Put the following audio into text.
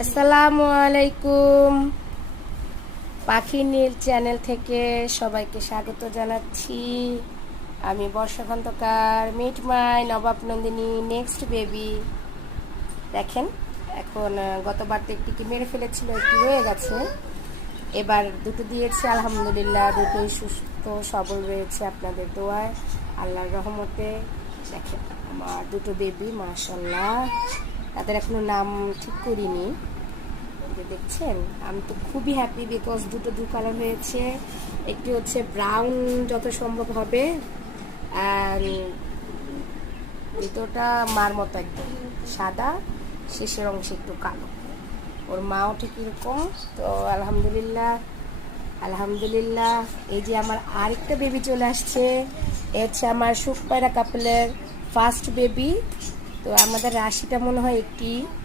আসসালামু আলাইকুম। পাখি নীল চ্যানেল থেকে সবাইকে স্বাগত জানাচ্ছি। আমি Barsha Khandakar, meet my Nawab Nandini next baby. দেখেন, এখন গতবার তো একটিকে মেরে ফেলেছিল, একটি রয়ে গেছে। এবার দুটো দিয়েছে, আলহামদুলিল্লাহ দুটোই সুস্থ সবল রয়েছে আপনাদের দোয়ায়, আল্লাহর রহমতে। দেখেন আমার দুটো বেবি, মাশাল্লাহ। তাদের এখনো নাম ঠিক করিনি, দেখছেন। আমি তো খুবই হ্যাপি, বিকজ দুটো দু কালার হয়েছে। একটি হচ্ছে ব্রাউন যত সম্ভব হবে, আর দুটোটা মার মতো একদম সাদা, শেষের অংশে একটু কালো। ওর মাও ঠিক এরকম। তো আলহামদুলিল্লাহ আলহামদুলিল্লাহ। এই যে আমার আরেকটা বেবি চলে আসছে, এ হচ্ছে আমার সুখপায়রা কাপলের ফার্স্ট বেবি। তো আমাদের রাশিটা মনে হয় একটি